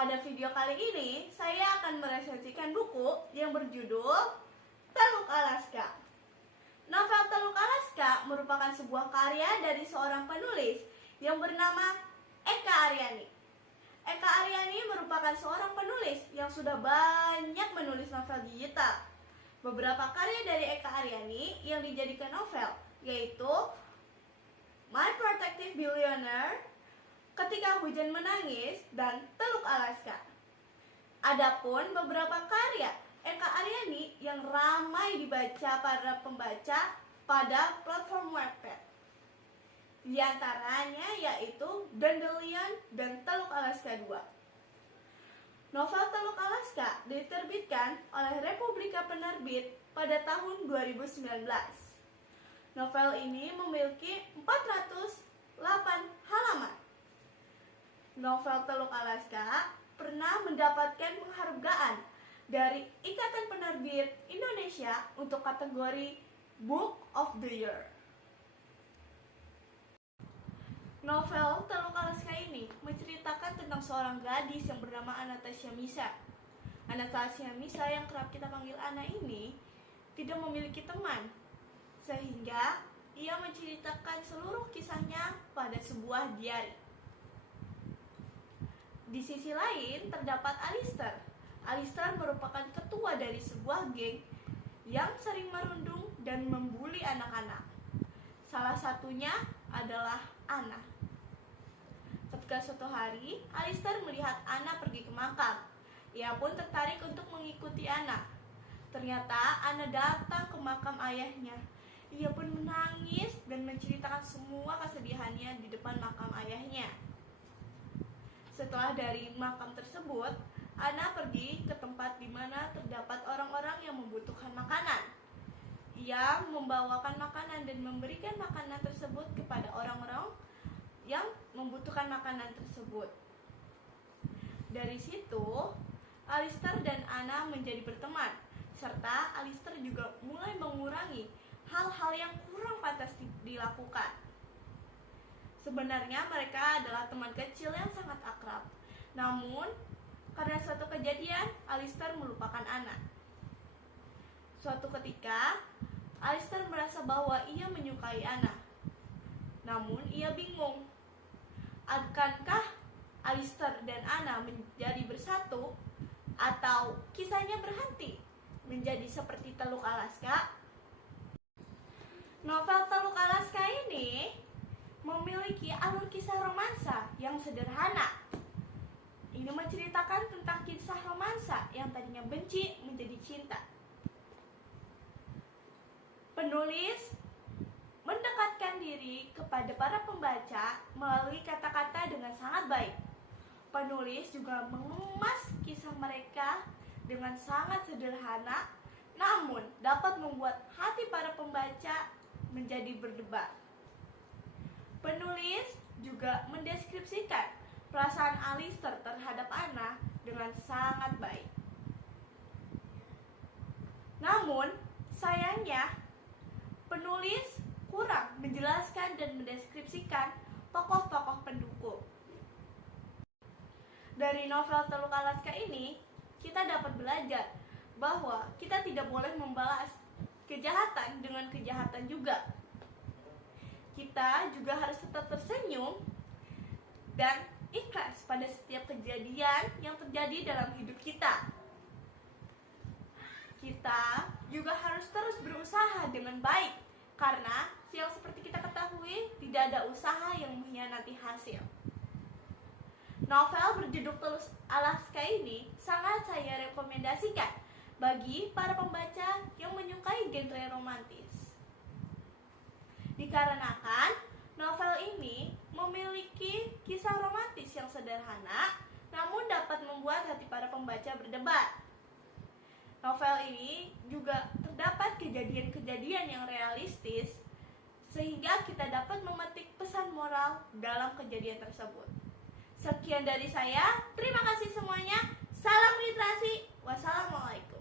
Pada video kali ini, saya akan meresensikan buku yang berjudul Teluk Alaska. Novel Teluk Alaska merupakan sebuah karya dari seorang penulis yang bernama Eka Aryani. Eka Aryani merupakan seorang penulis yang sudah banyak menulis novel digital. Beberapa karya dari Eka Aryani yang dijadikan novel yaitu My Protective Billionaire, Ketika Hujan Menangis, dan Teluk Alaska. Adapun beberapa karya Eka Aryani yang ramai dibaca para pembaca pada platform Wattpad. Di antaranya yaitu Dandelion dan Teluk Alaska 2. Novel Teluk Alaska diterbitkan oleh Republika Penerbit pada tahun 2019. Novel ini memiliki 408 halaman. Novel Teluk Alaska pernah mendapatkan penghargaan dari Ikatan Penerbit Indonesia untuk kategori Book of the Year. Novel Teluk Alaska ini menceritakan tentang seorang gadis yang bernama Anastasia Misa. Anastasia Misa yang kerap kita panggil Ana ini tidak memiliki teman, sehingga ia menceritakan seluruh kisahnya pada sebuah diari. Di sisi lain terdapat Alistair. Alistair merupakan ketua dari sebuah geng yang sering merundung dan membuli anak-anak. Salah satunya adalah Anna. Ketika suatu hari, Alistair melihat Anna pergi ke makam. Ia pun tertarik untuk mengikuti Anna. Ternyata Anna datang ke makam ayahnya. Ia pun menangis dan menceritakan semua kesedihannya di depan makam ayahnya. Setelah dari makam tersebut, Anna pergi ke tempat di mana terdapat orang-orang yang membutuhkan makanan. Ia membawakan makanan dan memberikan makanan tersebut kepada orang-orang yang membutuhkan makanan tersebut. Dari situ, Alistair dan Anna menjadi berteman, serta Alistair juga mulai mengurangi hal-hal yang kurang pantas dilakukan. Sebenarnya mereka adalah teman kecil yang sangat akrab. Namun, karena suatu kejadian, Alistair melupakan Anna. Suatu ketika, Alistair merasa bahwa ia menyukai Anna. Namun, ia bingung. Akankah Alistair dan Anna menjadi bersatu atau kisahnya berhenti menjadi seperti Teluk Alaska? Novel Teluk Alaska ini memiliki alur kisah romansa yang sederhana. Ini menceritakan tentang kisah romansa yang tadinya benci menjadi cinta. Penulis mendekatkan diri kepada para pembaca melalui kata-kata dengan sangat baik. Penulis juga mengemas kisah mereka dengan sangat sederhana, namun dapat membuat hati para pembaca menjadi berdebar. Penulis juga mendeskripsikan perasaan Alistair terhadap Anna dengan sangat baik. Namun, sayangnya, penulis kurang menjelaskan dan mendeskripsikan tokoh-tokoh pendukung. Dari novel Teluk Alaska ini, kita dapat belajar bahwa kita tidak boleh membalas kejahatan dengan kejahatan juga. Kita juga harus tetap tersenyum dan ikhlas pada setiap kejadian yang terjadi dalam hidup kita. Kita juga harus terus berusaha dengan baik, karena yang seperti kita ketahui, tidak ada usaha yang mengkhianati hasil. Novel berjudul Teluk Alaska ini sangat saya rekomendasikan bagi para pembaca yang menyukai genre romantis. Dikarenakan novel ini memiliki kisah romantis yang sederhana, namun dapat membuat hati para pembaca berdebar. Novel ini juga terdapat kejadian-kejadian yang realistis, sehingga kita dapat memetik pesan moral dalam kejadian tersebut. Sekian dari saya, terima kasih semuanya. Salam literasi, wassalamualaikum.